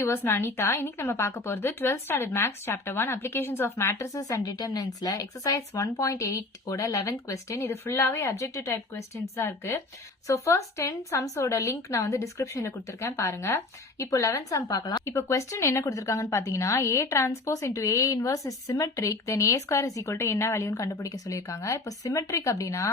viewers, நான் அனிதா. இன்னைக்கு நம்ம பார்க்க போறது 12th standard maths chapter 1 applications of matrices and determinantsல exercise 1.8 ஓட 11th question. இது ஃபுல்லாவே adjective type questions தான் இருக்கு. So first 10 sums ஓட link நான் வந்து descriptionல கொடுத்திருக்கேன் பாருங்க. இப்போ 11th sum பார்க்கலாம். இப்போ question என்ன கொடுத்திருக்காங்கன்னு பாத்தீங்கன்னா A transpose into A inverse is symmetric then A square is equal to என்ன வேல்யூன்னு கண்டுபிடிக்க சொல்லியிருக்காங்க. இப்போ symmetric அப்படின்னா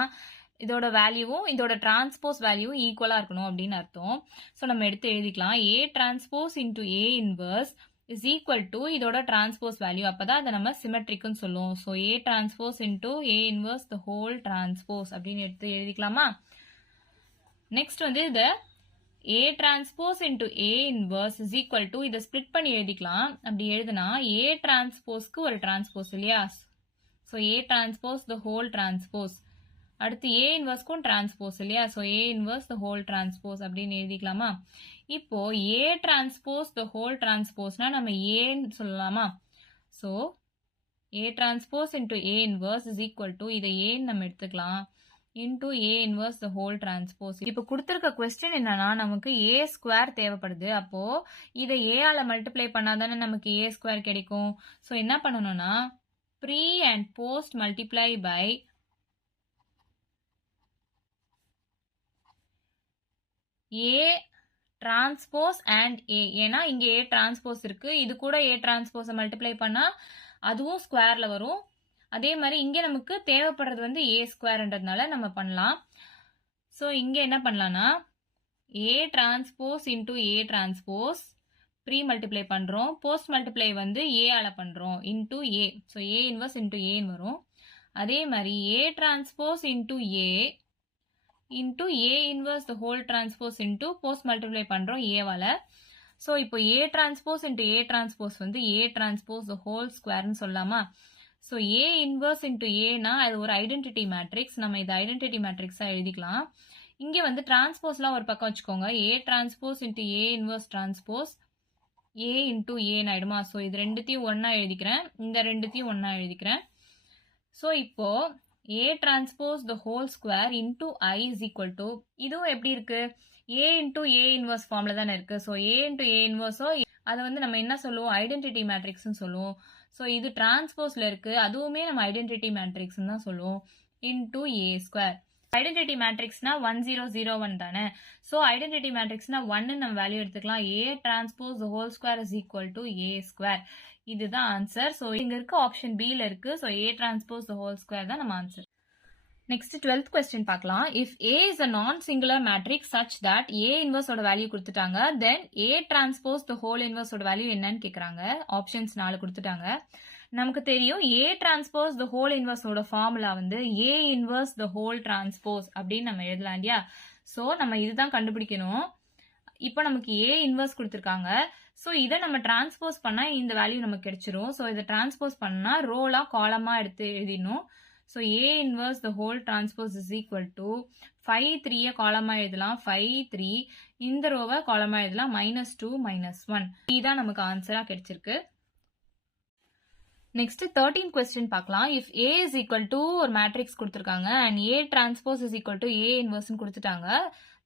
இதோட வேல்யூவும் இதோட டிரான்ஸ்போஸ் வேல்யூவும் ஈக்குவலா இருக்கணும் அப்படின்னு அர்த்தம். ஸோ நம்ம எடுத்து எழுதிக்கலாம் A transpose into A inverse is equal to இதோட டிரான்ஸ்போஸ் வேல்யூ. அப்பதான் அதை நம்ம சிமெட்ரிக்னு சொல்லுவோம். So A transpose into A inverse the whole transpose அப்படின்னு எடுத்து எழுதிக்கலாமா? நெக்ஸ்ட் வந்து இதை A transpose into A inverse is equal to இதை ஸ்பிளிட் பண்ணி எழுதிக்கலாம். அப்படி எழுதுனா A டிரான்ஸ்போஸ்க்கு ஒரு டிரான்ஸ்போஸ் இல்லையா? So A transpose the whole transpose. அடுத்து A இன்வர்ஸ்க்கும் டிரான்ஸ்போஸ் இல்லையா? So A inverse the whole transpose அப்படின்னு எழுதிக்கலாமா? இப்போ A டிரான்ஸ்போஸ் த ஹோல் டிரான்ஸ்போஸ்னா நம்ம ஏன்னு சொல்லலாமா? So A transpose into A inverse is equal to இதை ஏன்னு நம்ம எடுத்துக்கலாம் into A inverse the whole transpose. இப்போ கொடுத்துருக்க கொஸ்டின் என்னன்னா நமக்கு A ஸ்கொயர் தேவைப்படுது. அப்போ இதை A ஆல மல்டிப்ளை பண்ணாதானே நமக்கு A ஸ்கொயர் கிடைக்கும். ஸோ என்ன பண்ணணும்னா pre and post multiply by A transpose and A. ஏன்னா இங்க A டிரான்ஸ்போஸ் இருக்கு, இது கூட A டிரான்ஸ்போஸை மல்டிப்ளை பண்ணா அதுவும் ஸ்கொயர்ல வரும். அதே மாதிரி இங்க நமக்கு தேவைப்படுறது வந்து A ஸ்கொயர்ன்றதுனால நம்ம பண்ணலாம். ஸோ இங்க என்ன பண்ணலாம்னா A transpose into A transpose pre multiply பண்றோம், போஸ்ட் மல்டிப்ளை வந்து A ஆல பண்றோம் into A. So A inverse into ஏன்னு வரும். அதே மாதிரி A transpose into A into A inverse the whole transpose into post multiply பண்றோம் A வால. So இப்போ A transpose into A transpose வந்து A transpose the whole square னு சொல்லலாமா? So A inverse into A நா அது ஒரு identity matrix. நம்ம இது identity matrix எழுதிக்கலாம். இங்க வந்து டிரான்ஸ்போஸ்லாம் ஒரு பக்கம் வச்சுக்கோங்க. A transpose into A inverse transpose A into A நாயிடுமா? So இது ரெண்டுத்தையும் ஒன்னா எழுதிக்கிறேன், இந்த ரெண்டுத்தையும் ஒன்னா எழுதிக்கிறேன். So இப்போ A transpose the whole square into I is equal to இதுவும் எப்படி இருக்கு? A into A inverse formula தானே இருக்கு. So A into A inverse அதை வந்து நம்ம என்ன சொல்லுவோம்? ஐடென்டிட்டி மேட்ரிக்ஸ்னு சொல்லுவோம். ஸோ இது டிரான்ஸ்போஸ்ல இருக்கு, அதுவுமே நம்ம ஐடென்டிட்டி மேட்ரிக்ஸ்னு தான் சொல்லுவோம். Into A square. ஐடென்டிட்டி மேட்ரிக்ஸ்னா 1001 தானே. ஸோ ஐடென்டிட்டி மேட்ரிக்ஸ்னா 1 நம்ம வேல்யூ எடுத்துக்கலாம். A transpose the whole square is equal to A square. இதுதான் ஆன்சர். ஸோ இங்க இருக்க ஆப்ஷன் B ல இருக்கு. So A transpose the whole square தான் நம்ம ஆன்சர். நெக்ஸ்ட் 12th question பார்க்கலாம். If A is a non-singular matrix such that A inverse ஓட value கொடுத்துட்டாங்க, then A transpose the whole inverse ஓட வேல்யூ என்னன்னு கேக்குறாங்க. ஆப்ஷன்ஸ் 4 கொடுத்துட்டாங்க. நமக்கு தெரியும் A transpose the whole inverse ஓட ஃபார்முலா வந்து A inverse the whole transpose அப்படின்னு நம்ம எழுதலாம் இல்லையா? ஸோ நம்ம இதுதான் கண்டுபிடிக்கணும். இப்போ நமக்கு A இன்வர்ஸ் கொடுத்துருக்காங்க. ஸோ இதை நம்ம டிரான்ஸ்போஸ் பண்ணா இந்த வேல்யூ நமக்கு கிடைச்சிரும். ஸோ இதை டிரான்ஸ்போஸ் பண்ணா ரோலா காலமா எடுத்து எழுதிடணும். So A inverse the whole transpose is equal to 5 3 காலமா எழுதலாம், 5 3 இந்த ரோவை காலமா எழுதலாம், -2 -1. இதுதான் நமக்கு ஆன்சரா கிடைச்சிருக்கு. நெக்ஸ்ட் 13th question பார்க்கலாம். If A is equal to ஒரு மேட்ரிக்ஸ் கொடுத்துருக்காங்க and A transpose is equal to A inverse கொடுத்துட்டாங்க.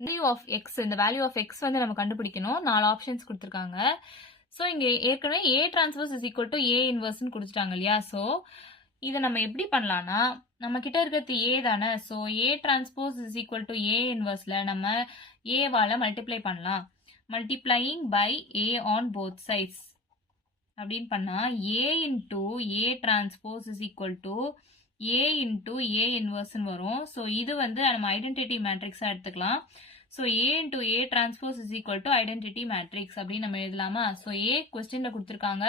வேல்யூ ஆஃப் X, இந்த வேல்யூ ஆஃப் X வந்து நம்ம கண்டுபிடிக்கணும். 4 ஆப்ஷன்ஸ் கொடுத்துருக்காங்க. ஸோ இங்க ஏற்கனவே A transpose is equal to A inverse கொடுத்துட்டாங்க இல்லையா? ஸோ இதை நம்ம எப்படி பண்ணலாம்னா நம்ம கிட்ட இருக்கிறது A தானே. So A transpose is equal to A inverseல நம்ம A வால மல்டிப்ளை பண்ணலாம். Multiplying by A on both sides அப்படின்னு பண்ணா A into A transpose is equal to A into A inverse வரும். ஸோ இது வந்து நம்ம ஐடென்டிட்டி மேட்ரிக்ஸா எடுத்துக்கலாம். So A into A transpose is equal to identity matrix அப்படின்னு நம்ம எழுதலாமா? ஸோ A கொஸ்டின்ல கொடுத்துருக்காங்க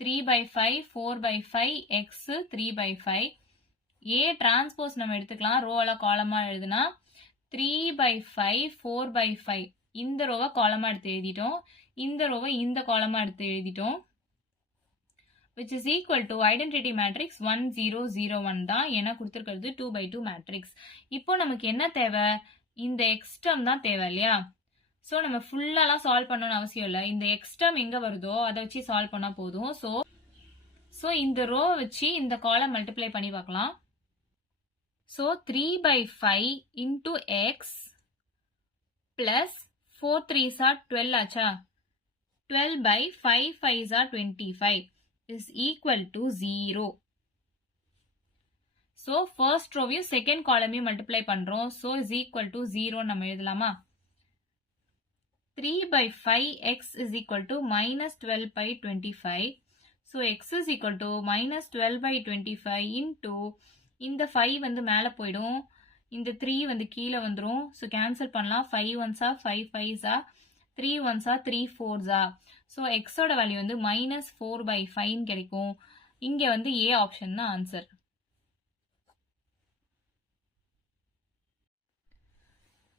3/5 4/5 x 3/5. A டிரான்ஸ்போஸ் நம்ம எடுத்துக்கலாம், ரோவெல்லாம் காலமா எழுதுனா 3/5 4/5 இந்த ரோவை காலமா எடுத்து எழுதிட்டோம், இந்த ரோவை இந்த காலமா எடுத்து எழுதிட்டோம், which is equal to identity matrix 1001 தான். ஏன்னா கொடுத்துருக்கிறது 2/2 மேட்ரிக்ஸ். இப்போ நமக்கு என்ன தேவை? இந்த எக்ஸ் டேர்ம் தான் தேவை இல்லையா? ஸோ நம்ம ஃபுல்லாலாம் சால்வ் பண்ணணும்னு அவசியம் இல்லை. இந்த எக்ஸ் டேர்ம் எங்க வருதோ அதை வச்சு சால்வ் பண்ணா போதும். ஸோ இந்த ரோ வச்சு இந்த காலம் மல்டிப்ளை பண்ணி பார்க்கலாம். So 3/5 into x plus 4 3s are 12 ஆச்சா? 12 by 5 5s are 25 is equal to 0. So first row second column multiply பண்றோம். So is equal to 0 நம்ம எழுதலாமா? 3 by 5 x is equal to minus 12 by 25. So x is equal to minus 12 by 25 into இந்த 5 வந்து மேல போயிடும், இந்த 3 வந்து கீழே வந்துரும். So cancel பண்ணலாம். 5 ones are 5 5s are 3 ones are 3 4s are. So x ஓட வேல்யூ வந்து minus 4 by 5 கிடைக்கும். இங்க வந்து A ஆப்ஷன் தான் ஆன்சர்.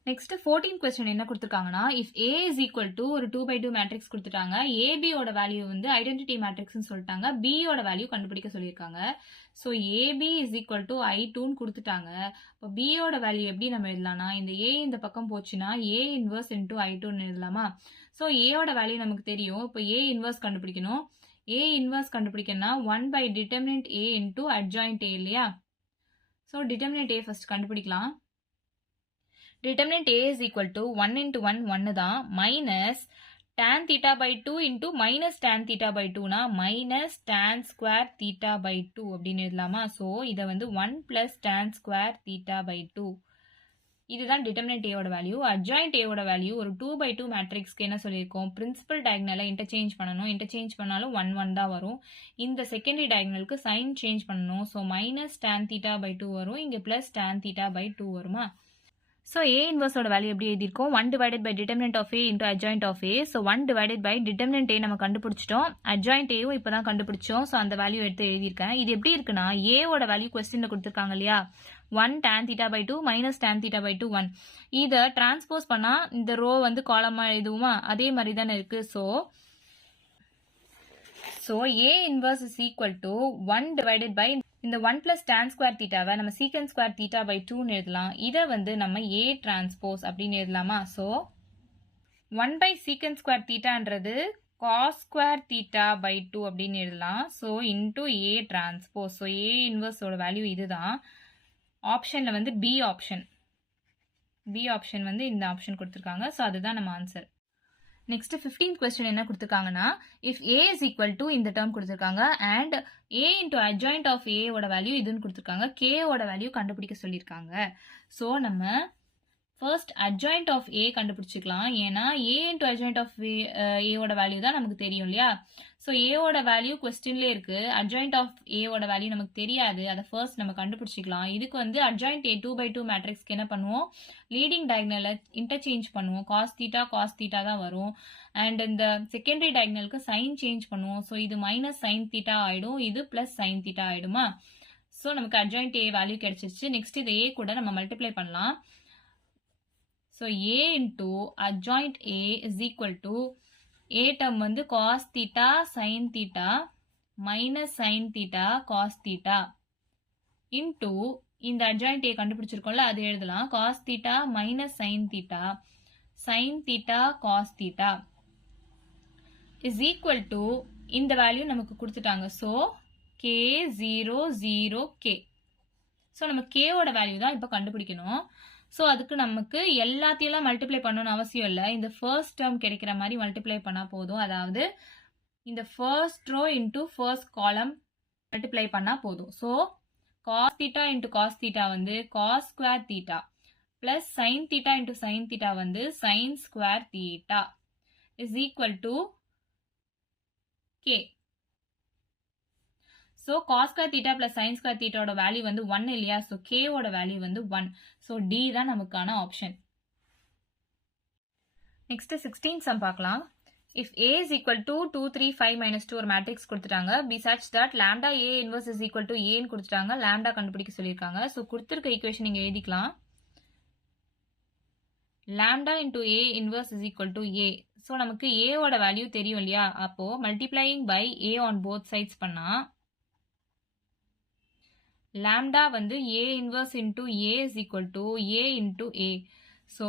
நெக்ஸ்ட் 14 கொஸ்டின் என்ன கொடுத்துருக்காங்கன்னா, if A is equal to ஒரு 2x2 மேட்ரிக்ஸ் கொடுத்துட்டாங்க, ஏபியோட வேல்யூ வந்து ஐடென்டிட்டி மேட்ரிக்ஸ்னு சொல்லிட்டாங்க, பியோட வேல்யூ கண்டுபிடிக்க சொல்லியிருக்காங்க. So AB is equal to I2ன்னு கொடுத்துட்டாங்க. இப்போ பியோட வேல்யூ எப்படி நம்ம எழுதலாம்னா, இந்த ஏ இந்த பக்கம் போச்சுன்னா ஏ இன்வர்ஸ் இன்டூ I2ன்னு எழுதலாமா? ஸோ ஏயோட வேல்யூ நமக்கு தெரியும். இப்போ ஏ இன்வர்ஸ் கண்டுபிடிக்கணும். ஏ இன்வர்ஸ் கண்டுபிடிக்கணும்னா 1 by determinant A into adjoint A இல்லையா? ஸோ determinant A ஃபர்ஸ்ட் கண்டுபிடிக்கலாம். Determinant A is equal to 1 into 1 1 தான், minus tan theta by 2 into minus tan theta by 2 நா minus tan square theta by 2 அப்படின்னு எழுதலாமா? So இதை வந்து 1 plus tan square theta by 2. இதுதான் determinant A ஓட value. adjoint A ஓட value ஒரு 2x2 மேட்ரிக்ஸ்க்கு என்ன சொல்லியிருக்கோம், பிரின்சிபல் டயகனலை இன்டர்சேஞ்ச் பண்ணணும். இன்டர்சேஞ்ச் பண்ணாலும் 1 1 தான் வரும். இந்த செகண்டரி டயகனலுக்கு சைன் சேஞ்ச் பண்ணணும். So minus tan theta by 2 வரும், இங்கே பிளஸ் tan theta by 2 வருமா? So A inverse ஓட வேல்யூ எப்படி எழுதியிருக்கோம், 1 divided by determinant of A into adjoint of A. So 1 divided by determinant A நம்ம கண்டுபிடிச்சிட்டோம், adjoint Aவும் இப்போ தான் கண்டுபிடிச்சோம். ஸோ அந்த வேல்யூ எடுத்து எழுதியிருக்கேன். இது எப்படி இருக்குன்னா, A ஓட வேல்யூ கொஸ்டின்ல கொடுத்துருக்காங்க இல்லையா, 1 tan theta by 2 minus tan theta by 2 1. இதை டிரான்ஸ்போஸ் பண்ணா இந்த ரோ வந்து காலமா எழுதுவோமா, அதே மாதிரி தானே இருக்கு. So A inverse is equal to 1 divided by இந்த 1 plus tan square thetaவை நம்ம secant square theta by 2ன்னு எழுதலாம். இதை வந்து நம்ம A transpose அப்படின்னு எழுதலாமா? ஸோ 1 by secant square thetaன்றது cos square theta by 2 அப்படின்னு எழுதலாம். So into A transpose. So A inverse ஓட வேல்யூ இதுதான். ஆப்ஷன்ல வந்து B ஆப்ஷன் வந்து இந்த ஆப்ஷன் கொடுத்துருக்காங்க. ஸோ அதுதான் நம்ம ஆன்சர். நெக்ஸ்ட் 15th கொஸ்டின் என்ன கொடுத்துருக்காங்கன்னா, if A is equal to இந்த டேர்ம் கொடுத்துருக்காங்க and A into adjoint of A ஓட வேல்யூ இதுன்னு கொடுத்துருக்காங்க, K ஓட வேல்யூ கண்டுபிடிக்க சொல்லியிருக்காங்க. ஸோ நம்ம ஃபர்ஸ்ட் adjoint of A கண்டுபிடிச்சிக்கலாம். ஏன்னா A into adjoint of A ஓட வேல்யூ தான் நமக்கு தெரியும் இல்லையா? ஸோ A ஓட வேல்யூ கொஸ்டின்லேயே இருக்கு, adjoint of A ஓட வேல்யூ நமக்கு தெரியாது. அதை ஃபர்ஸ்ட் நம்ம கண்டுபிடிச்சிக்கலாம். இதுக்கு வந்து adjoint A 2x2 மேட்ரிக்ஸ்க்கு என்ன பண்ணுவோம், லீடிங் டயகனலை இன்டர்சேஞ்ச் பண்ணுவோம். cos theta தான் வரும். அண்ட் இந்த செகண்டரி டயகனலுக்கு சைன் சேஞ்ச் பண்ணுவோம். ஸோ இது மைனஸ் சைன் தீட்டா ஆயிடும், இது பிளஸ் சைன் தீட்டா ஆயிடுமா? ஸோ நமக்கு adjoint A வேல்யூ கிடைச்சிருச்சு. நெக்ஸ்ட் இது A கூட நம்ம மல்டிப்ளை பண்ணலாம். So A into adjoint A is equal to A term வந்து cos theta sin theta minus sin theta cos theta into இந்த adjoint A கண்டுபிடிச்சிருக்கோம்ல அது எழுதலாம், cos theta minus sin theta cos theta is equal to இந்த value நமக்கு கொடுத்துட்டாங்க. So K 0 0 K. So நம்ம K ஓட value தான் இப்போ கண்டுபிடிக்கணும். ஸோ அதுக்கு நமக்கு எல்லாத்தையும் மல்டிப்ளை பண்ணணும்னு அவசியம் இல்லை, இந்த ஃபர்ஸ்ட் டேர்ம் கிடைக்கிற மாதிரி மல்டிப்ளை பண்ணால் போதும். அதாவது இந்த first row into first column multiply பண்ணால் போதும். So cos theta into cos theta வந்து cos square theta plus sine theta into sine theta வந்து sine square theta is equal to K. So cos square theta plus sine square தீட்டாவோட value வந்து 1 இல்லையா? So கேவோட value வந்து 1. So D தான் நமக்கான option. Next 16th some பார்க்கலாம். If A is equal to 2 3 5 minus 2 ஒரு matrix கொடுத்துட்டாங்க, be such that lambda A inverse is equal to A ன்னு கொடுத்துட்டாங்க, lambda கண்டுபிடிக்க சொல்லியிருக்காங்க. ஸோ கொடுத்துருக்க ஈக்குவேஷன் நீங்க எழுதிக்கலாம், lambda into A inverse is equal to A. So நமக்கு A ஓட வேல்யூ தெரியும் இல்லையா? அப்போ multiplying by A on both sides பண்ணா lambda வந்து A inverse into A is equal to A into A. So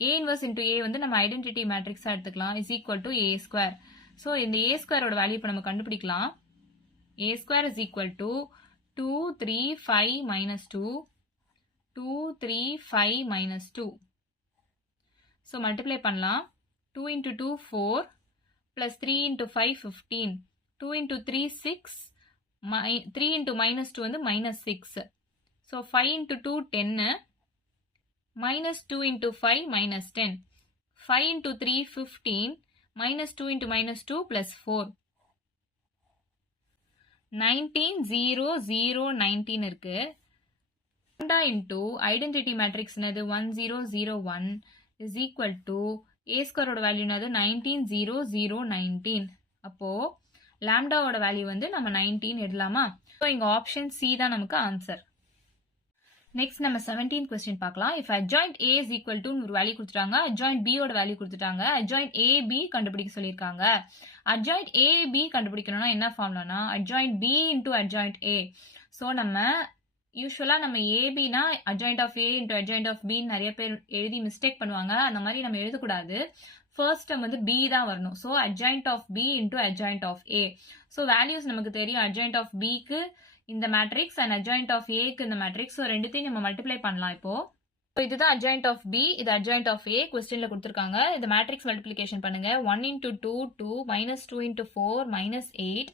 A inverse into A வந்து நம்ம identity மேட்ரிக்ஸா எடுத்துக்கலாம், is equal to A square. So இந்த A square ஓட value இப்போ நம்ம கண்டுபிடிக்கலாம். A square is equal to 2 3 5 minus 2 2 3 5 minus 2. So multiply பண்ணலாம். 2 into 2 4 plus 3 into 5 15, 2 into 3 6, 3 into minus 2 வந்து minus 6. So 5 into 2 10, minus 2 into 5 minus 10, 5 into 3 15, minus 2 into minus 2 plus 4. 19 0 0 19 இருக்கு. lambda into identity matrix என்னது 1 0 0 1 is equal to a square ஓட value என்னது 19 0 0 19. அப்போ lambda ஓட value வந்து நம்ம 19 எடுலாமா? ஸோ இங்க ஆப்ஷன் சி தான் நமக்கு ஆன்சர். நெக்ஸ்ட் நம்ம 17th கொஸ்டின் பார்க்கலாம். If adjoint A is equal to ஒரு வேல்யூ கொடுத்துட்டாங்க, adjoint B ஓட வேல்யூ கொடுத்துட்டாங்க, adjoint AB கண்டுபிடிக்க சொல்லியிருக்காங்க. adjoint AB கண்டுபிடிக்கணும்னா என்ன ஃபார்முலானா adjoint B into adjoint A. So நம்ம யூஸ்வலா நம்ம ஏபினா adjoint of A into adjoint of B நிறைய பேர் எழுதி மிஸ்டேக் பண்ணுவாங்க. அந்த மாதிரி நம்ம எழுதக்கூடாது. ஃபர்ஸ்ட் டேர்ம் வந்து B தான் வரணும். So adjoint of B into adjoint of A. So values நமக்கு தெரியும். adjoint of Bக்கு இந்த மேட்ரிக்ஸ் அண்ட் adjoint of Aக்கு இந்த மேட்ரிக்ஸ். ஸோ ரெண்டுத்தையும் நம்ம மல்டிப்ளை பண்ணலாம் இப்போ. ஸோ இதுதான் adjoint of B, இது adjoint of A கொஸ்டின்ல கொடுத்துருக்காங்க. இந்த மேட்ரிக்ஸ் மல்டிப்ளிகேஷன் பண்ணுங்க. 1 into 2 2, minus 2 into 4 minus 8,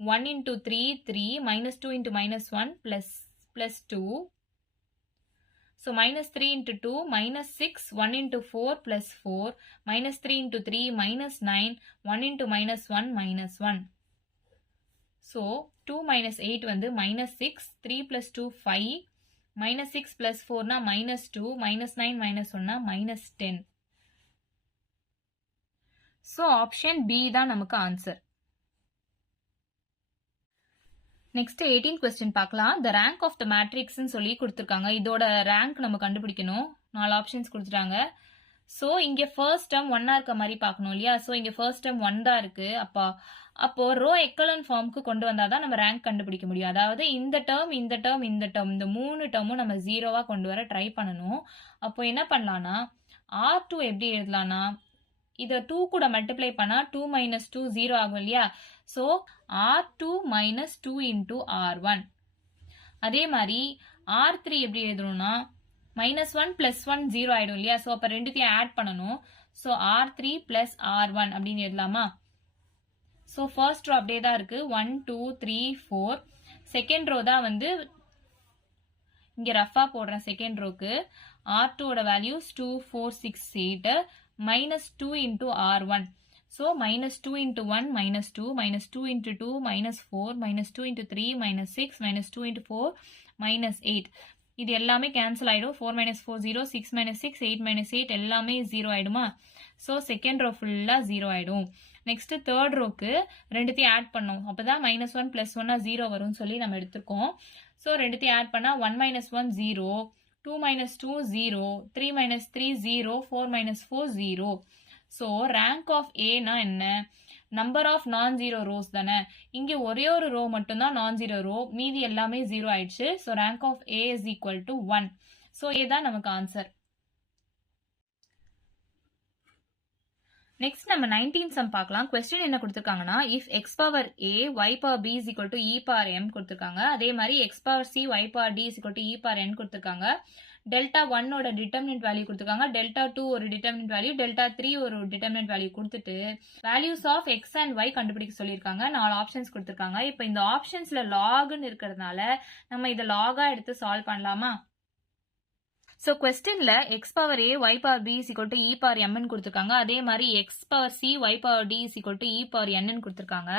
1 into 3 3, minus 2 into minus 1 plus 2. So minus 3 into 2 minus 6, 1 into 4 plus 4, minus 3 into 3 minus 9, 1 into minus 1 minus 1. So 2 minus 8 வந்து minus 6, 3 plus 2 5, minus 6 plus 4 na minus 2, minus 9 minus 1 na minus 10. So option B தான் நமக்கு answer. Next 18th question பார்க்கலாம். த rank of the மேட்ரிக்ஸ்ன்னு சொல்லி கொடுத்துருக்காங்க. இதோட rank நம்ம கண்டுபிடிக்கணும். 4 options கொடுத்துட்டாங்க. ஸோ இங்கே ஃபர்ஸ்ட் டேர்ம் 1 இருக்க மாதிரி பார்க்கணும் இல்லையா? ஸோ இங்கே ஃபர்ஸ்ட் டேர்ம் 1 தான் இருக்கு. அப்போ ரோ எக்கலன் ஃபார்முக்கு கொண்டு வந்தால் தான் நம்ம ரேங்க் கண்டுபிடிக்க முடியும். அதாவது இந்த டேர்ம் இந்த டேர்ம் இந்த டேர்ம் இந்த 3 டேர்மும் நம்ம 0வா கொண்டு வர ட்ரை பண்ணணும். அப்போ என்ன பண்ணலாம்னா R2 எப்படி எழுதலாம்னா இதை 2 கூட மல்டிப்ளை பண்ணா 2 minus 2 0 ஆகும் இல்லையா? So R2 minus 2 into R1. அதே மாதிரி R3 எப்படி எழுதணும்னா -1 + 1 0 ஆயிடும் இல்லையா? ஸோ அப்போ ரெண்டுத்தையும் ஆட் பண்ணணும். ஸோ R3 + R1 அப்படின்னு எழுதலாமா? ஸோ ஃபர்ஸ்ட் ரோ அப்படியே தான் இருக்கு. 1 2 3 4. செகண்ட் ரோ தான் வந்து இங்க ரஃபா போடுறேன். செகண்ட் ரோக்கு R2 ஓட values 2 4 6 8 minus 2 into R1. So minus 2 into 1 minus 2, minus 2 into 2 minus 4, minus 2 into 3 minus 6, minus 2 into 4 minus 8. இது எல்லாமே கேன்சல் ஆயிடும். 4 minus 4 0, 6 minus 6, 8 minus 8 எல்லாமே 0 ஆயிடுமா? ஸோ செகண்ட் ரோ ஃபுல்லா 0 ஆயிடும். நெக்ஸ்ட் தேர்ட் ரோக்கு ரெண்டுத்தையும் ஆட் பண்ணோம். அப்பதான் -1 + 1 0 வரும்னு சொல்லி நம்ம எடுத்திருக்கோம். ஸோ ரெண்டுத்தையும் ஆட் பண்ணா 1 minus 1 0, 2 minus 2 0, 3 minus 3 0, 4 minus 4 0. So rank of ஏனா என்ன? நம்பர் ஆஃப் நான் ஜீரோ ரோஸ் தானே. இங்கே ஒரே ஒரு ரோ மட்டும்தான் நான் ஜீரோ ரோ, மீதி எல்லாமே 0 ஆயிடுச்சு. So rank of A is equal to 1. So A தான் நமக்கு ஆன்சர். நெக்ஸ்ட் நம்ம 19th சம் பார்க்கலாம். கொஸ்டின் என்ன கொடுத்துருக்காங்கன்னா if X power A Y power B is equal to E power M கொடுத்துருக்காங்க. அதே மாதிரி X power C Y power D is equal to E power N கொடுத்துருக்காங்க. டெல்டா 1 ஓட determinant value கொடுத்துருக்காங்க. Delta 2 ஒரு டிட்டர்மினன்ட் வேல்யூ, டெல்டா 3 ஒரு determinant value கொடுத்துட்டு values of x and y கண்டுபிடிக்க சொல்லியிருக்காங்க. 4 ஆப்ஷன்ஸ் கொடுத்துருக்காங்க. இப்போ இந்த ஆப்ஷன்ஸ்ல லாக்னு இருக்கிறதுனால நம்ம இதை லாகா எடுத்து சால்வ் பண்ணலாமா? ஸோ கொஸ்டின்ல X power A Y power B is equal to E power எம்னு கொடுத்துருக்காங்க. அதே மாதிரி X power C Y power D is equal to E power என்னு கொடுத்துருக்காங்க.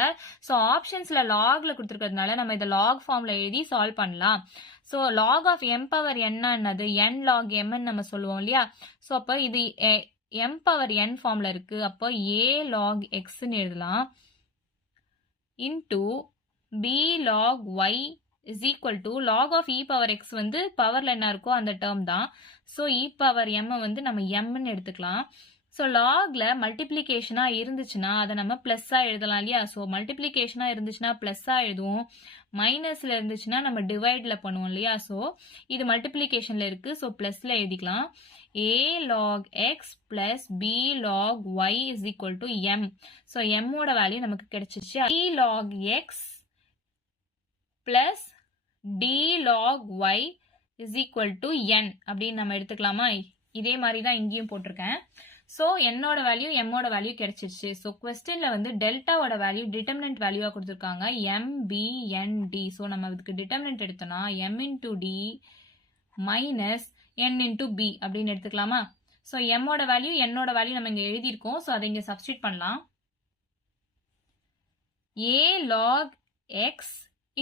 ஸோ ஆப்ஷன்ஸ்ல லாக்ல கொடுத்துருக்கிறதுனால நம்ம இதை லாக் ஃபார்ம்ல எழுதி சால்வ் பண்ணலாம். So log of m power என்னது என் லாக் எம்னு நம்ம சொல்லுவோம் இல்லையா? ஸோ அப்போ இது எம் பவர் என் ஃபார்ம்ல இருக்கு. அப்போ ஏ லாக் எக்ஸ்ன்னு எழுதலாம் into b log y is equal to log of e power x வந்து பவர்ல என்ன இருக்கோ அந்த டேர்ம் தான். ஸோ இ பவர் எம் வந்து நம்ம எம்னு எடுத்துக்கலாம். ஸோ லாக்ல மல்டிப்ளிகேஷனா இருந்துச்சுன்னா அதை நம்ம பிளஸ்ஸா எழுதலாம் இல்லையா? ஸோ மல்டிப்ளிகேஷனா இருந்துச்சுன்னா பிளஸ்ஸா எழுதுவோம், மைனஸ்ல இருந்துச்சுன்னா நம்ம டிவைட்ல பண்ணுவோம் இல்லையா? ஸோ இது மல்டிப்ளிகேஷன்ல இருக்கு. ஸோ பிளஸ்ல எழுதிக்கலாம். a log x plus b log y is equal to m. So m ஓட வேல்யூ நமக்கு கிடைச்சிச்சு. b log x plus d log y is equal to n அப்படின்னு நம்ம எடுத்துக்கலாமா? இதே மாதிரி தான் இங்கேயும் போட்டிருக்கேன். ஸோ என்னோட வேல்யூ எம்மோட வேல்யூ கிடைச்சிருச்சு. ஸோ கொஸ்டின்ல வந்து டெல்டாவோட வேல்யூ டிட்டர்மினன்ட் வேல்யூவா கொடுத்துருக்காங்க MBND. ஸோ நம்ம இதுக்கு டிட்டர்மினன்ட் எடுத்தோம்னா M into D minus N into B அப்படின்னு எடுத்துக்கலாமா? ஸோ எம்மோட வேல்யூ என்னோட வேல்யூ நம்ம இங்க எழுதியிருக்கோம். ஸோ அதை இங்க சப்ஸ்டியூட் பண்ணலாம். A log X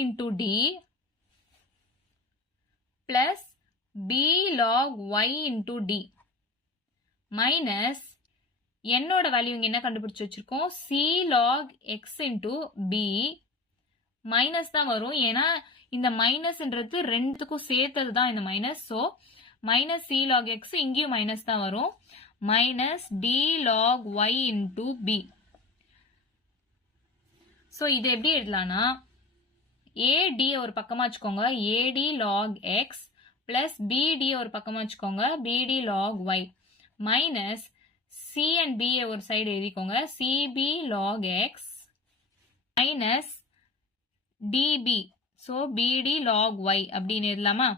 into D plus B log Y into D minus என்னோட வேல்யூ இங்க என்ன கண்டுபிடிச்சு வச்சிருக்கோம் C log X into B minus தான் வரும். ஏன்னா இந்த மைனஸ்ன்றது ரெண்டுத்துக்கும் சேர்த்தது தான் இந்த minus. So minus C log X இங்கேயும் மைனஸ் தான் வரும். Minus D log Y into B. So இது எப்படி எழுதலாம்னா AD ஒரு பக்கமா வச்சுக்கோங்க AD log X plus BD ஒரு பக்கமா வச்சுக்கோங்க BD log Y minus C and B ஒரு சைடு எழுதிக்கோங்க CB log X minus DB. So BD log Y அப்படின்னு எழுதலாமா?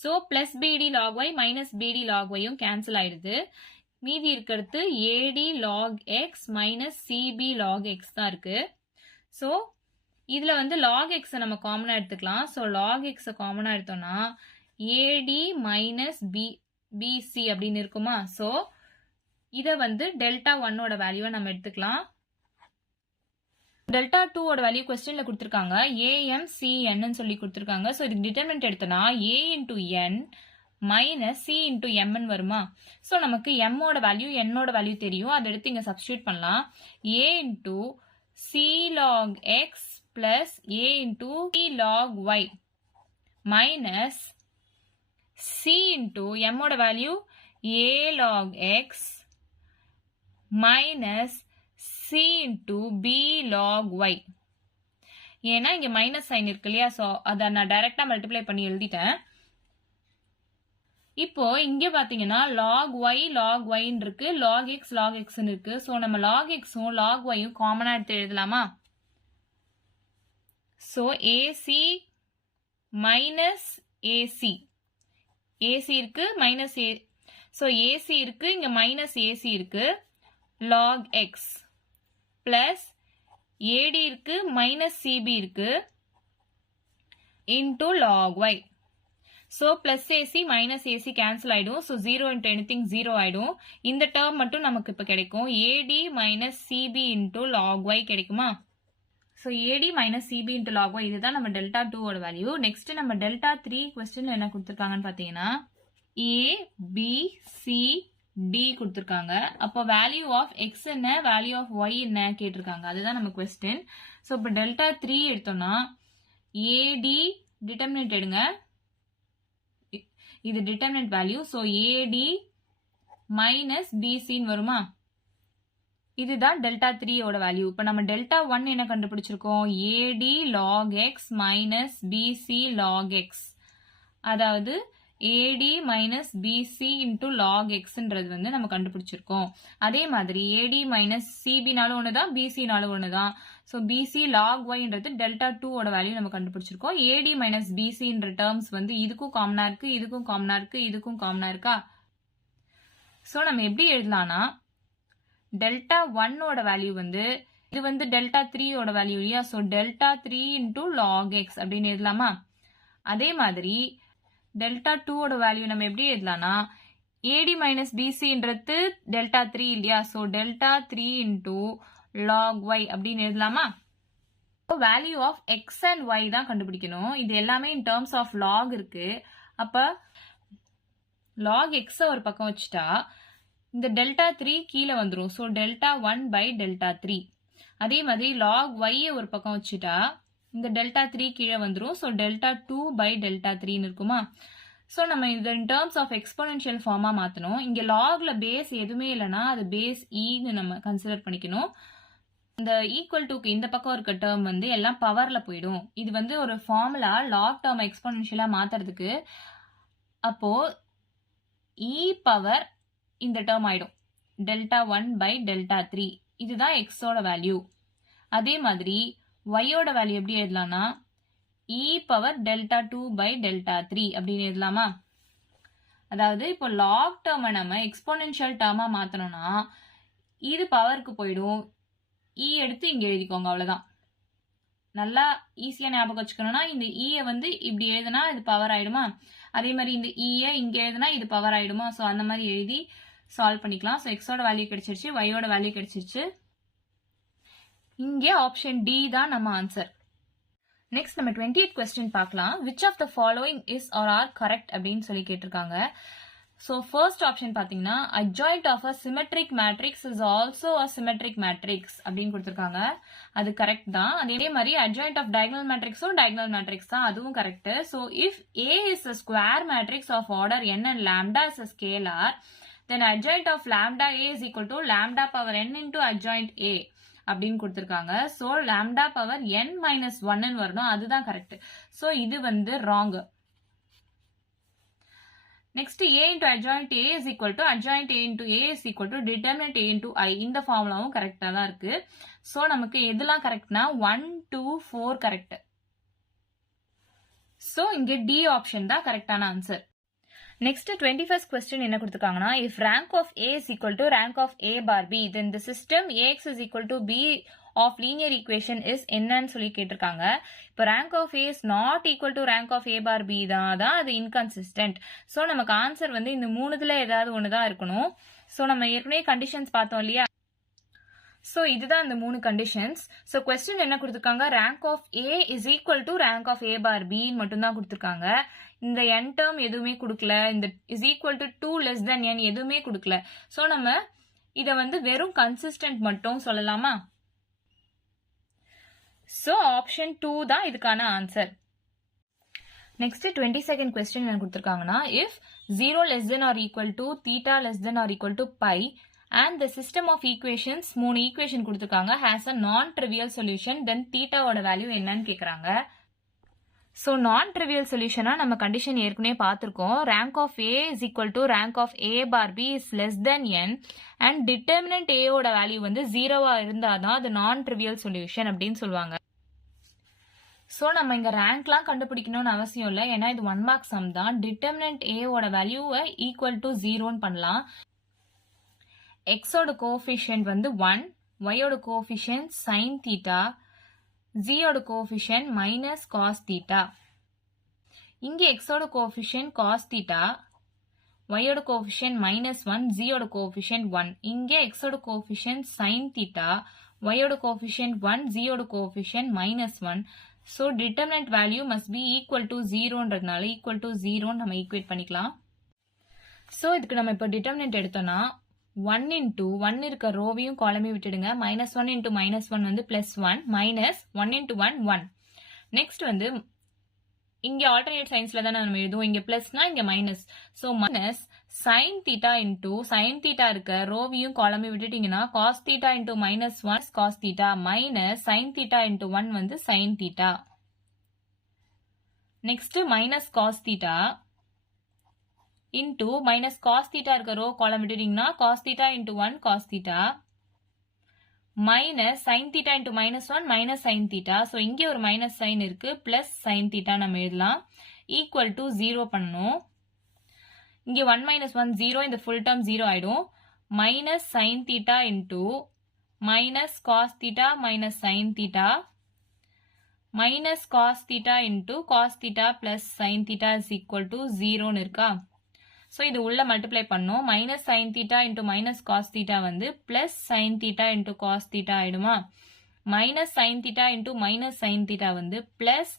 So plus BD log Y minus BD log Yயும் கேன்சல் ஆயிடுது. மீதி இருக்கிறது AD log X minus CB log X தான் இருக்கு. ஸோ இதுல வந்து log X நம்ம காமனா எடுத்துக்கலாம். ஸோ log X காமனா எடுத்தோம்னா AD மைனஸ் BC அப்படின்னு இருக்குமா? ஸோ இதை வந்து டெல்டா 1ஓட வேல்யூவை நம்ம எடுத்துக்கலாம். டெல்டா 2ஓட வேல்யூ கொஸ்டின்ல கொடுத்துருக்காங்க AMCN சொல்லி கொடுத்துருக்காங்க. ஸோ இதுக்கு டிட்டர்மினன்ட் எடுத்தோம்னா A into N minus C into Mn வருமா? ஸோ நமக்கு எம்மோட வேல்யூ என்னோட வேல்யூ தெரியும். அதை எடுத்து இங்க சப்ஸ்டியூட் பண்ணலாம். A into C log X plus A into C log Y minus C into எம்மோட value A log X minus C into B log Y. ஏன்னா இங்க மைனஸ் சைன் இருக்கு இல்லையா? ஸோ அதை நான் டைரக்டா மல்டிப்ளை பண்ணி எழுதிட்டேன். இப்போ இங்க பாத்தீங்கன்னா log y log y இருக்கு log x log x இருக்கு. ஸோ நம்ம log xும் log yயும் காமனா எடுத்து எழுதலாமா? So AC minus AC AC இருக்கு மைனஸ் A. ஸோ AC இருக்கு இங்க மைனஸ் AC இருக்கு log x பிளஸ் AD இருக்கு மைனஸ் CB இருக்கு into log y. So plus AC minus AC cancel ஆயிடும். ஸோ 0 into anything 0 ஆயிடும். இந்த டேர்ம் மட்டும் நமக்கு இப்போ கிடைக்கும் AD minus CB into log y கிடைக்குமா? So AD minus CB into log y இதுதான் நம்ம டெல்டா 2ஓட வேல்யூ. நெக்ஸ்ட் நம்ம டெல்டா 3 கொஸ்டின்ல என்ன கொடுத்துருக்காங்கன்னு பார்த்தீங்கன்னா A B C D கொடுத்துருக்காங்க. அப்போ வேல்யூ ஆஃப் எக்ஸ் என்ன வேல்யூ ஆஃப் ஒய் என்ன கேட்டிருக்காங்க. அதுதான் நம்ம கொஸ்டின். ஸோ இப்போ டெல்டா 3 எடுத்தோம்னா AD டிட்டர்மினன்ட் எடுங்க. இது determinant value. So AD minus BCன்னு வருமா? இதுதான் டெல்டா 3ஓட வேல்யூ. இப்போ நம்ம டெல்டா 1 என்ன கண்டுபிடிச்சிருக்கோம் AD log x minus BC log x. அதாவது AD minus BC into log xன்றது வந்து நம்ம கண்டுபிடிச்சிருக்கோம். அதே மாதிரி AD மைனஸ் CBனாலும் ஒண்ணுதான் BCனாலும் ஒண்ணுதான். ஸோ BC log yன்றது டெல்டா 2ஓட வேல்யூ நம்ம கண்டுபிடிச்சிருக்கோம். AD மைனஸ் BCன்ற டேர்ம்ஸ் வந்து இதுக்கும் காமனா இருக்கு இதுக்கும் காமனா இருக்கு இதுக்கும் காமனா இருக்கா? ஸோ நம்ம எப்படி எழுதலாம்னா டெல்டா 1ஓட வேல்யூ வந்து இது வந்து டெல்டா 3ஓட வேல்யூ இல்லையா? So delta 3 into log x அப்படின்னு எழுதலாமா? அதே மாதிரி டெல்டா 2ஓட வேல்யூ நம்ம எப்படி எழுதலாம்னா AD மைனஸ் BCன்றது டெல்டா 3 இல்லையா? So delta 3 into log y அப்படின்னு எழுதலாமா? Value of x and y தான் கண்டுபிடிக்கணும். இது எல்லாமே இன் டேர்ம்ஸ் ஆஃப் log இருக்கு. அப்ப log x ஒரு பக்கம் வச்சுட்டா இந்த டெல்டா 3 கீழே வந்துடும். So delta 1 by delta 3. அதே மாதிரி log y ஒரு பக்கம் வச்சுட்டா இந்த டெல்டா 3 கீழே வந்துடும். ஸோ டெல்டா 2 பை டெல்டா 3 இருக்குமா? ஸோ நம்ம இது இன் டேர்ம்ஸ் ஆஃப் எக்ஸ்போனென்ஷியல் ஃபார்மா மாற்றணும். இங்கே லாக்ல பேஸ் எதுவுமே இல்லைன்னா அது பேஸ் ஈன்னு நம்ம கன்சிடர் பண்ணிக்கணும். இந்த ஈக்குவல் டுக்கு இந்த பக்கம் இருக்க டேர்ம் வந்து எல்லாம் பவர்ல போயிடும். இது வந்து ஒரு ஃபார்முலா லாக் டேர்ம் எக்ஸ்போனென்ஷியலா மாத்துறதுக்கு. அப்போ இ பவர் இந்த டேர்ம் ஆயிடும் டெல்டா 1 பை டெல்டா 3. இதுதான் எக்ஸோட வேல்யூ. அதே மாதிரி ஒய்யோட வேல்யூ எப்படி எழுதலாம்னா e power delta 2 by delta 3 அப்படின்னு எழுதலாமா? அதாவது இப்போ லாக் டேர்மை நம்ம எக்ஸ்போனென்ஷியல் டேர்மா மாத்தணும்னா இது பவருக்கு போயிடும். எடுத்து இங்க எழுதிக்கோங்க, அவ்வளவுதான். நல்லா ஈஸியா ஞாபகம் வச்சுக்கணும்னா இந்த வந்து இப்படி எழுதுனா இது பவர் ஆயிடுமா, அதே மாதிரி இந்த இங்க எழுதுனா இது பவர் ஆயிடுமா. ஸோ அந்த மாதிரி எழுதி சால்வ் பண்ணிக்கலாம். ஸோ எக்ஸோட வேல்யூ கிடைச்சிருச்சு, ஒய்யோட வேல்யூ கிடைச்சிருச்சு. இங்கே ஆப்ஷன் டி தான் நம்ம ஆன்சர். நெக்ஸ்ட் நம்ம 20th கொஸ்டின் பார்க்கலாம். Which of the following is are are correct அப்படின்னு சொல்லி கேட்டிருக்காங்க. ஸோ ஃபர்ஸ்ட் ஆப்ஷன் பார்த்தீங்கன்னா adjoint of a symmetric matrix is also a symmetric matrix அப்படின்னு கொடுத்துருக்காங்க. அது கரெக்ட் தான். அதே மாதிரி adjoint ஆஃப் diagonal மேட்ரிக்ஸும் diagonal மேட்ரிக்ஸ் தான், அதுவும் correct. So if A is a square matrix of order n and lambda is a scalar, then adjoint of lambda A is equal to lambda power n into adjoint A அப்படின்னு கொடுத்துருக்காங்க. So lambda power n minus 1 வரணும், அதுதான் correct. So இது வந்து wrong. Next A into adjoint A is equal to adjoint A into A is equal to determinant A into I. இந்த ஃபார்முலாவும் கரெக்டா தான் இருக்கு. ஸோ நமக்கு எதுலாம் கரெக்ட்னா 1, 2, 4 கரெக்ட். ஸோ இங்க டி ஆப்ஷன் தான் கரெக்டான ஆன்சர். நெக்ஸ்ட் 21st கொஸ்டின் என்ன கொடுத்துருக்காங்கன்னா, if rank of A is equal to rank of A bar B, then the system AX is equal to B of linear equation is என்னன்னு சொல்லி கேட்டிருக்காங்க. இப்போ rank of A is not equal to rank of A bar B தான் அது inconsistent. So நமக்கு answer வந்து இந்த மூணுதுல ஏதாவது ஒன்று தான் இருக்கணும். ஸோ நம்ம ஏற்கனவே கண்டிஷன்ஸ் பார்த்தோம் இல்லையா, ஸோ இதுதான் இந்த மூணு கண்டிஷன்ஸ். ஸோ கொஸ்டின் என்ன கொடுத்துருக்காங்க, rank of A is equal to rank of a bar b மட்டும்தான் கொடுத்துருக்காங்க. இந்த n டேர்ம் எதுவுமே கொடுக்கல, இந்த is equal to 2 less than n எதுவுமே கொடுக்கல. ஸோ நம்ம இதை வந்து வெறும் கன்சிஸ்டன்ட் மட்டும் சொல்லலாமா. ஸோ ஆப்ஷன் 2 தான் இதுக்கான ஆன்சர். நெக்ஸ்ட் 22nd கொஸ்டின் என்ன கொடுத்துருக்காங்கன்னா, if 0 less than or equal to theta less than or equal to pi and the system of equations மூணு ஈக்குவேஷன் கொடுத்துருக்காங்க has a non-trivial solution, then தீட்டாவோட வேல்யூ என்னன்னு கேட்குறாங்க. ஸோ நான் ட்ரிவியல் சொல்யூஷனா நம்ம கண்டிஷன் ஏற்கனவே பார்த்துருக்கோம். Rank of A is equal to rank of a bar b is less than n and determinant ஏவோட வேல்யூ வந்து 0வா இருந்தாதான் அது நான் ட்ரிவியல் சொல்யூஷன் அப்படின்னு சொல்லுவாங்க. ஸோ நம்ம இங்க ரேங்க்லாம் கண்டுபிடிக்கணும்னு அவசியம் இல்லை, ஏன்னா இது 1 மார்க் சம் தான். டிட்டர்மினன்ட் ஏவோட வேல்யூவை ஈக்குவல் டு 0ன்னு பண்ணலாம். எக்ஸோட கோஎஃபிஷியன்ட் வந்து 1, ஒய்யோட கோஎஃபிஷியன்ட் சைன் தீட்டா, ஜியோட கோஎஃபிஷியன்ட் மைனஸ் காஸ் தீட்டா. இங்கே எக்ஸோட கோஎஃபிஷியன்ட் காஸ் தீட்டா, ஒய்யோட கோஎஃபிஷியன்ட் -1, ஜியோட கோஎஃபிஷியன்ட் 1. இங்கே எக்ஸோட கோஎஃபிஷியன்ட் சைன் தீட்டா, ஒய்யோட கோஎஃபிஷியன்ட் 1, ஜியோட coefficient -1. So determinant value must be equal to 0ன்றதுனால ஈக்குவல் டு 0 நம்ம ஈக்குவேட் பண்ணிக்கலாம். ஸோ இதுக்கு நம்ம இப்போ டிட்டர்மினன்ட் எடுத்தோம்னா 1 into 1 இருக்க ரோவையும் காலமையும் விட்டுடுங்க. -1 into -1 வந்து +1 minus 1 into 1 1. நெக்ஸ்ட் வந்து இங்க ஆல்டர்னேட் சைன்ஸ்ல தான் நம்ம எழுதுவோம், இங்க பிளஸ்னா இங்க minus. So minus sine theta into sine theta இருக்க ரோவையும் காலமையும் விட்டுட்டீங்கன்னா cos theta into -1 cos theta minus sine theta into 1 வந்து sine theta. Next minus cos theta into minus cos theta இருக்க ரோ காலம் விட்டுட்டீங்கன்னா cos theta into 1 cos theta minus sin theta into -1 minus sin theta. So இங்கே ஒரு minus sign இருக்கு, plus sin theta நம்ம எழுதலாம். ஈக்குவல் டு 0 பண்ணணும். இங்கே 1 minus 1 0, இந்த ஃபுல் டேர்ம் 0 ஆயிடும். Minus sin theta into minus cos theta minus sin theta minus cos theta into cos theta plus sin theta is equal to 0ன்னு இருக்கா. So இது உள்ள மல்டிப்ளை பண்ணோம். Minus sine theta into minus cos theta வந்து plus sine theta into cos theta ஆயிடுமா. Minus sine theta into minus sine theta வந்து plus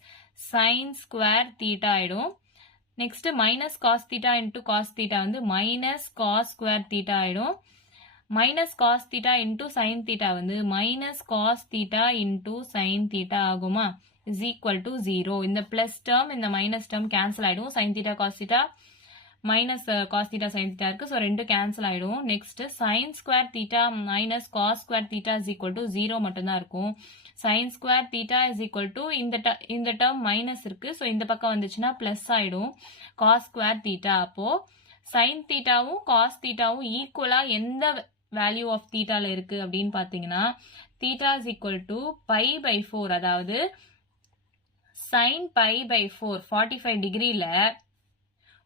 sine square theta ஆயிடும். Next minus cos theta into cos theta வந்து minus cos square theta ஆயிடும். Minus cos theta into sine theta வந்து minus cos theta into sine theta ஆகுமா, is equal to 0. இந்த plus term இந்த minus term cancel ஆயிடும். Sine theta cos theta minus cos theta sine theta இருக்கு, so ரெண்டு cancel ஆயிடும். Next sine square theta minus cos square theta is equal to 0 மட்டும்தான் இருக்கும். Sine square theta is equal to இந்த term minus இருக்கு, ஸோ இந்த பக்கம் வந்துச்சுன்னா பிளஸ் ஆயிடும் காஸ் ஸ்கொயர் தீட்டா. அப்போ சைன் தீட்டாவும் காஸ் தீட்டாவும் ஈக்குவலா எந்த வேல்யூ ஆஃப் தீட்டால இருக்கு அப்படின்னு பாத்தீங்கன்னா தீட்டா இஸ் ஈக்குவல் டு π/4, அதாவது சைன் π/4 45 டிகிரில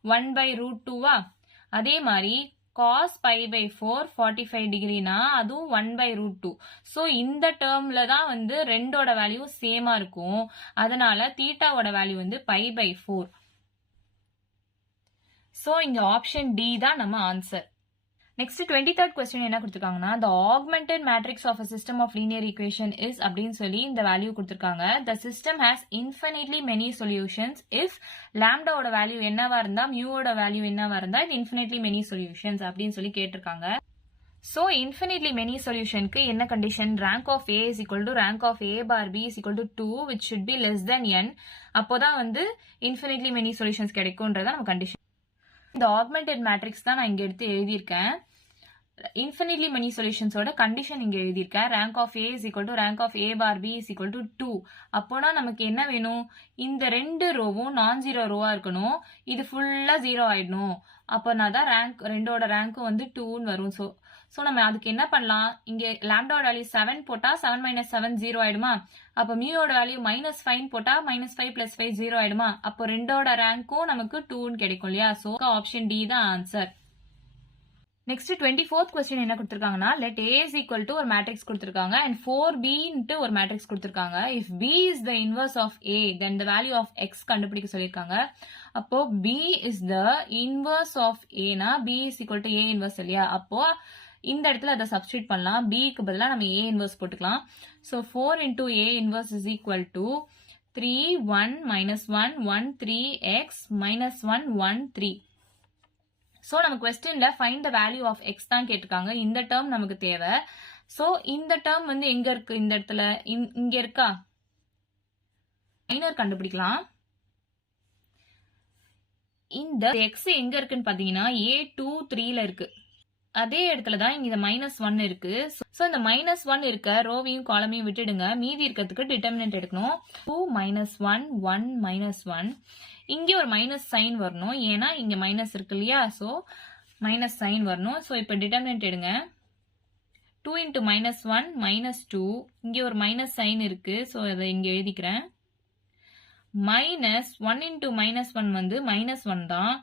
1/√2வா, அதே மாதிரி cos pi by 4 45 டிகிரினா அதுவும் 1/√2. ஸோ இந்த டேர்ம்ல தான் வந்து ரெண்டோட வேல்யூ சேமா இருக்கும். அதனால தீட்டாவோட வேல்யூ வந்து π/4. ஸோ இங்க ஆப்ஷன் டி தான் நம்ம ஆன்சர். நெக்ஸ்ட் 23rd கொஸ்டின் என்ன கொடுத்துருக்காங்கன்னா the augmented matrix of a system of linear equation is அப்படின்னு சொல்லி இந்த வேல்யூ கொடுத்துருக்காங்க. the system has infinitely many solutions if lambdaவோட வேல்யூ என்னவா இருந்தா மியூவோட வேல்யூ என்னவா இருந்தா இது infinitely many solutions அப்படின்னு சொல்லி கேட்டிருக்காங்க. ஸோ infinitely many solutionக்கு என்ன condition? rank of A is equal to rank of A bar B is equal to 2 which should be less than n. அப்போதான் வந்து infinitely many solutions கிடைக்கும்ன்றத நம்ம கண்டிஷன். இந்த augmented matrix தான் நான் இங்க எடுத்து எழுதியிருக்கேன். infinitely many சொல்யூஷன்ஸோட கண்டிஷன் இங்க எழுதியிருக்கேன். rank of A is equal to rank of A bar B is equal to 2. அப்போனா நமக்கு என்ன வேணும்? இந்த ரெண்டு ரோவும் நான் ஜீரோ ரோவா இருக்கணும். இது ஃபுல்லா ஜீரோ ஆயிடணும். அப்போனா தான் ரேங்க் ரெண்டோட ரேங்க்கும் வந்து 2ன்னு வரும். ஸோ நம்ம அதுக்கு என்ன பண்ணலாம்? இங்க லாம்டாவோட வேல்யூ 7 போட்டா 7 மைனஸ் 7 0 ஆயிடுமா? அப்போ மியூவோட வேல்யூ -5 போட்டா -5 + 5 0 ஆயிடுமா? அப்போ ரெண்டோட ரேங்க்கும் நமக்கு 2ன்னு கிடைக்கும் இல்லையா? ஸோ ஆப்ஷன் டி தான் ஆன்சர். நெக்ஸ்ட் 24th கொஸ்டின் என்ன கொடுத்திருக்காங்கன்னா let A is equal to ஒரு மேட்ரிக்ஸ் கொடுத்திருக்காங்க and 4B ன்ட்டு ஒரு மேட்ரிக்ஸ் கொடுத்திருக்காங்க. if B is the inverse of A then the value of X கண்டுபிடிக்க சொல்லிருக்காங்க. அப்போ B is the inverse of A னா B is equal to A inverse இல்லையா? அப்போ இந்த இடத்துல அதை சப்ஸ்டிட்யூட் பண்ணலாம். B க்கு பதிலா நம்ம A inverse போட்டுக்கலாம். so 4 into A inverse is equal to 3 1 - 1 1 3x -1 1 3. So நம்ம கொஸ்டின்ல find the value of x தான் கேட்டிருக்காங்க. இந்த டேர்ம் நமக்கு தேவை. ஸோ இந்த டேர்ம் வந்து எங்க இருக்கு? இந்த இடத்துல இங்க இருக்கா? மைனர் கண்டுபிடிக்கலாம். இந்த எக்ஸ் எங்க இருக்குன்னு பாத்தீங்கன்னா A23ல இருக்கு. அதே இடத்துல தான் இங்க -1 இருக்கு. ஸோ இந்த -1 இருக்க ரோவையும் காலமையும் விட்டுடுங்க. மீதி இருக்கிறதுக்கு டிட்டர்மினன்ட் எடுக்கணும். 2 -1 1 -1 இங்கே ஒரு மைனஸ் சைன் வரணும். ஏன்னா இங்க மைனஸ் இருக்கு இல்லையா? ஸோ மைனஸ் சைன் வரணும். ஸோ இப்போ டிட்டர்மினன்ட் எடுங்க. 2 into -1 -2 இங்கே ஒரு மைனஸ் சைன் இருக்கு. ஸோ அதை இங்க எழுதிக்கிறேன். -1 into -1 வந்து -1 தான்.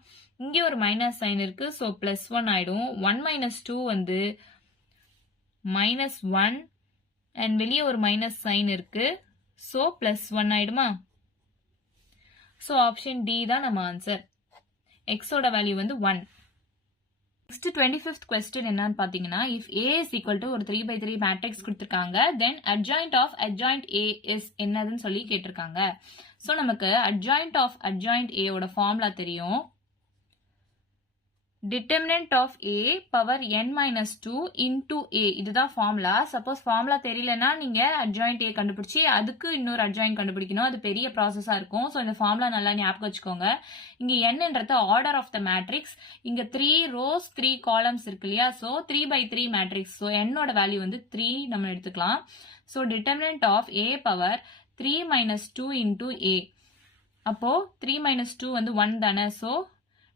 இங்கே ஒரு மைனஸ் சைன் இருக்கு. ஸோ +1 ஆயிடும். 1 - 2 வந்து -1 அண்ட் வெளியே ஒரு மைனஸ் சைன் இருக்கு. ஸோ +1 ஆயிடுமா? ஸோ ஆப்ஷன் டி தான் நம்ம ஆன்சர். எக்ஸோட வேல்யூ வந்து 1. நெக்ஸ்ட் 25th கொஸ்டின் என்னன்னு பாத்தீங்கன்னா if A is equal to ஒரு 3/3 மேட்ரிக்ஸ் கொடுத்திருக்காங்க then adjoint of adjoint A is என்னதுன்னு சொல்லி கேட்டிருக்காங்க. ஸோ நமக்கு adjoint of adjoint A ஓட ஃபார்முலா தெரியும். determinant of A power n - 2 into A இதுதான் ஃபார்முலா. சப்போஸ் ஃபார்முலா தெரியலனா நீங்க adjoint A கண்டுபிடிச்சி அதுக்கு இன்னொரு adjoint கண்டுபிடிக்கணும். அது பெரிய ப்ராசஸா இருக்கும். ஸோ இந்த ஃபார்முலா நல்லா ஞாபகம் வச்சுக்கோங்க. இங்க n-ன்றது ஆர்டர் ஆஃப் த மேட்ரிக்ஸ். இங்க 3 rows 3 columns இருக்கு இல்லையா? So 3/3 matrix. ஸோ n-ஓட வேல்யூ வந்து 3 நம்ம எடுத்துக்கலாம். So determinant of A power 3 - 2 into A. அப்போ 3 - 2 வந்து 1 தானே? So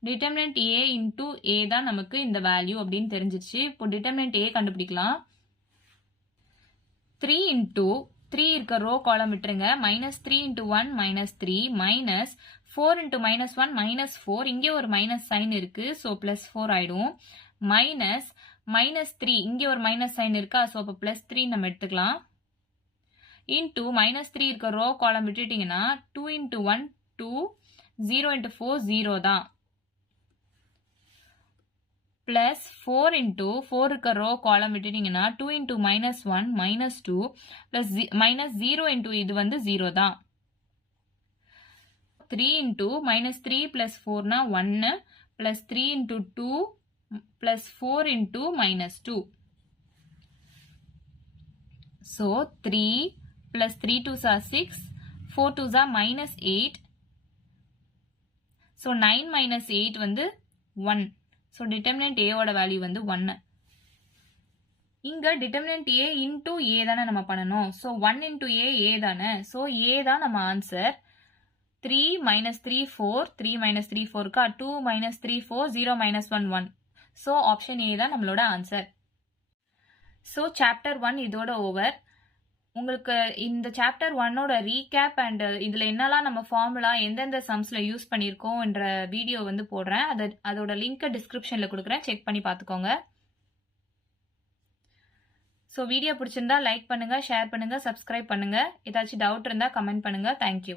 determinant A into A தான் நமக்கு இந்த வேல்யூ அப்படின்னு தெரிஞ்சிருச்சு. இப்போ determinant A கண்டுபிடிக்கலாம். 3 into 3 இருக்க ரோ காலம் விட்டுருங்க. -3 into 1 -3 minus 4 into -1 -4 இங்கே ஒரு மைனஸ் சைன் இருக்கு. ஸோ +4 ஆயிடும். மைனஸ் -3 இங்கே ஒரு மைனஸ் சைன் இருக்கா? ஸோ அப்போ +3 நம்ம எடுத்துக்கலாம். இன்டூ -3 இருக்க ரோ காலம் விட்டுட்டீங்கன்னா 2 into 1 2 0 into 4 0 தான். plus 4 into 4 இருக்க ரோ காலம் விட்டுட்டீங்கன்னா 2 into -1 -2 plus -0 into இது வந்து 0 தான். 3 into -3 plus 4 னா 1 plus 3 into 2 plus 4 into -2. So 3 plus 3 2s are 6, 4 2s are -8. So 9 minus 8 வந்து 1. So determinant A ஓட வேல்யூ வந்து 1. இங்க determinant A into A தானே நம்ம பண்ணணும். So 1 into A தானே. So A தான் நம்ம ஆன்சர். 3 - 3 4 3 - 3 4 கா 2 - 3 4 0 - 1 1. So ஆப்ஷன் A தான் நம்மளோட ஆன்சர். So chapter 1 இதோட ஓவர். உங்களுக்கு இந்த சாப்டர் 1ஓட ரீகேப் அண்ட் இதுல என்னலாம் நம்ம ஃபார்முலா எந்தெந்த சம்ஸ்ல யூஸ் பண்ணியிருக்கோம்ன்ற வீடியோ வந்து போடுறேன். அதோட லிங்க்கை டிஸ்கிரிப்ஷன்ல கொடுக்குறேன். செக் பண்ணி பார்த்துக்கோங்க. ஸோ வீடியோ பிடிச்சிருந்தா லைக் பண்ணுங்க, ஷேர் பண்ணுங்க, சப்ஸ்கிரைப் பண்ணுங்க. ஏதாச்சும் டவுட் இருந்தால் கமெண்ட் பண்ணுங்க. தேங்க்யூ.